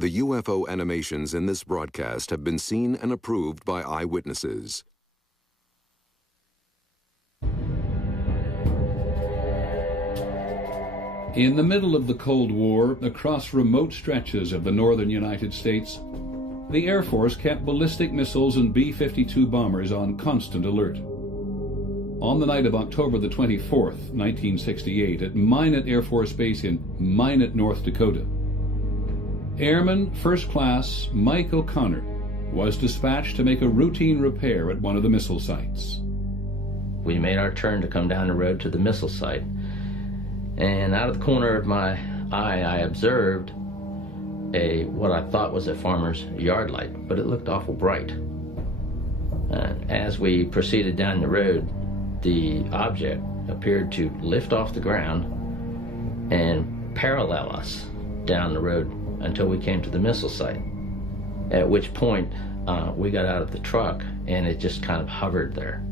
The UFO animations in this broadcast have been seen and approved by eyewitnesses. In the middle of the Cold War, across remote stretches of the northern United States, the Air Force kept ballistic missiles and B-52 bombers on constant alert. On the night of October the 24th, 1968, at Minot Air Force Base in Minot, North Dakota, Airman First Class Mike O'Connor was dispatched to make a routine repair at one of the missile sites. We made our turn to come down the road to the missile site, and out of the corner of my eye I observed what I thought was a farmer's yard light, but it looked awful bright. As we proceeded down the road, the object appeared to lift off the ground and parallel us down the road until we came to the missile site, at which point we got out of the truck and it just kind of hovered there.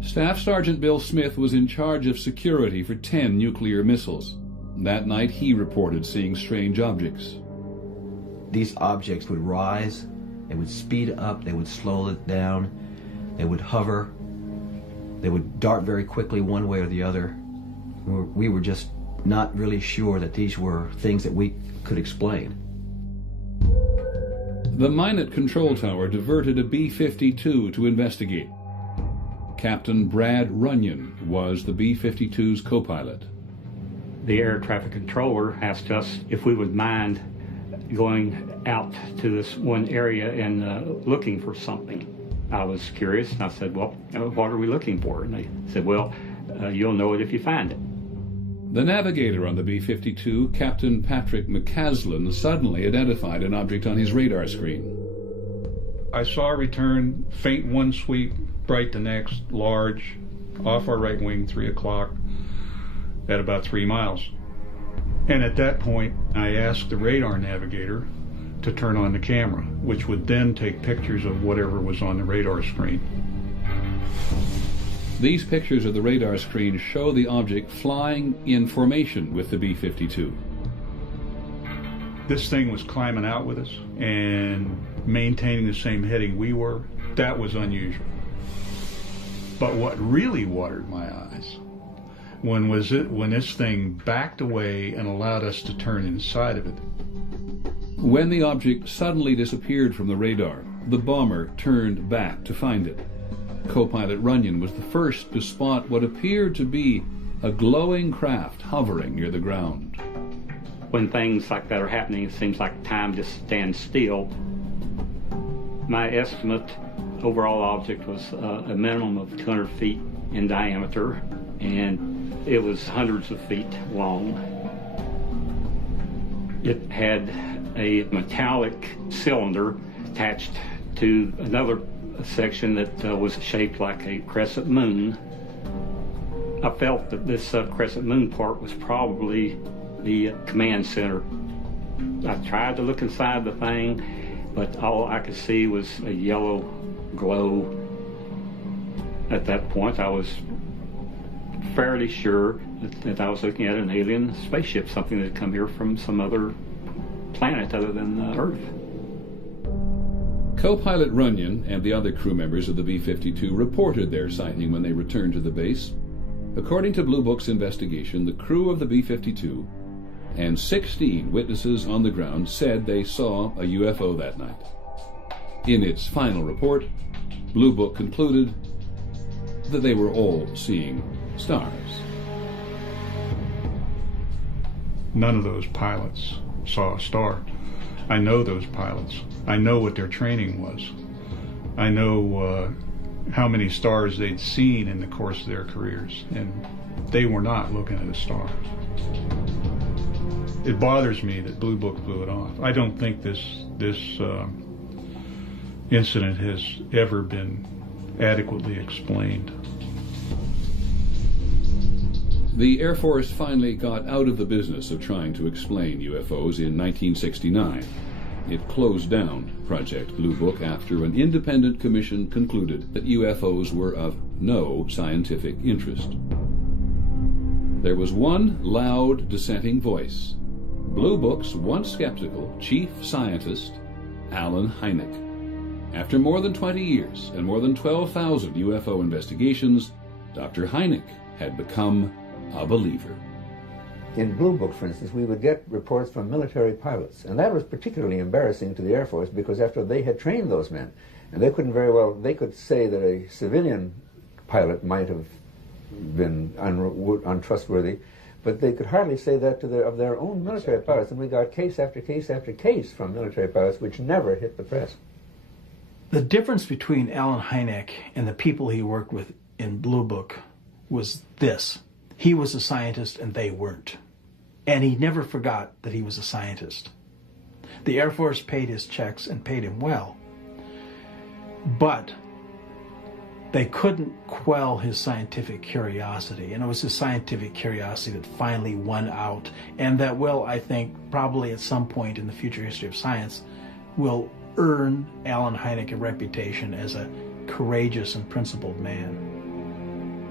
Staff Sergeant Bill Smith was in charge of security for 10 nuclear missiles. That night he reported seeing strange objects. These objects would rise, they would speed up, they would slow it down, they would hover, they would dart very quickly one way or the other. We were just not really sure that these were things that we could explain. The Minot control tower diverted a B-52 to investigate. Captain Brad Runyon was the B-52's co-pilot. The air traffic controller asked us if we would mind going out to this one area and looking for something. I was curious, and I said, well, what are we looking for? And they said, well, you'll know it if you find it. The navigator on the B-52, Captain Patrick McCaslin, suddenly identified an object on his radar screen. I saw a return, faint one sweep, bright the next, large, off our right wing, 3 o'clock, at about 3 miles. And at that point, I asked the radar navigator to turn on the camera, which would then take pictures of whatever was on the radar screen. These pictures of the radar screen show the object flying in formation with the B-52. This thing was climbing out with us and maintaining the same heading we were. That was unusual. But what really watered my eyes when this thing backed away and allowed us to turn inside of it. When the object suddenly disappeared from the radar, the bomber turned back to find it. Co-pilot Runyon was the first to spot what appeared to be a glowing craft hovering near the ground. When things like that are happening, it seems like time just stands still. My estimate, overall object was a minimum of 200 feet in diameter, and it was hundreds of feet long. It had a metallic cylinder attached to another section that was shaped like a crescent moon. I felt that this crescent moon part was probably the command center. I tried to look inside the thing, but all I could see was a yellow glow. At that point, I was fairly sure that I was looking at an alien spaceship, something that had come here from some other planet other than Earth. Co-pilot Runyon and the other crew members of the B-52 reported their sighting when they returned to the base. According to Blue Book's investigation, the crew of the B-52 and 16 witnesses on the ground said they saw a UFO that night. In its final report, Blue Book concluded that they were all seeing stars. None of those pilots saw a star. I know those pilots. I know what their training was. I know how many stars they'd seen in the course of their careers, and they were not looking at a star. It bothers me that Blue Book blew it off. I don't think this incident has ever been adequately explained. The Air Force finally got out of the business of trying to explain UFOs in 1969. It closed down Project Blue Book after an independent commission concluded that UFOs were of no scientific interest. There was one loud dissenting voice. Blue Book's once skeptical chief scientist, Alan Hynek. After more than 20 years and more than 12,000 UFO investigations, Dr. Hynek had become a believer. In Blue Book, for instance, we would get reports from military pilots, and that was particularly embarrassing to the Air Force because after they had trained those men, and they couldn't very well, they could say that a civilian pilot might have been untrustworthy, but they could hardly say that to of their own military pilots, and we got case after case after case from military pilots which never hit the press. The difference between Alan Hynek and the people he worked with in Blue Book was this. He was a scientist and they weren't. And he never forgot that he was a scientist. The Air Force paid his checks and paid him well. But they couldn't quell his scientific curiosity. And it was his scientific curiosity that finally won out. And that will, I think, probably at some point in the future history of science, will earn Alan Hynek a reputation as a courageous and principled man.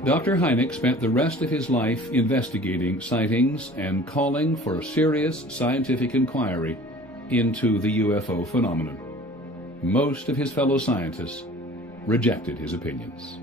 Dr. Hynek spent the rest of his life investigating sightings and calling for a serious scientific inquiry into the UFO phenomenon. Most of his fellow scientists rejected his opinions.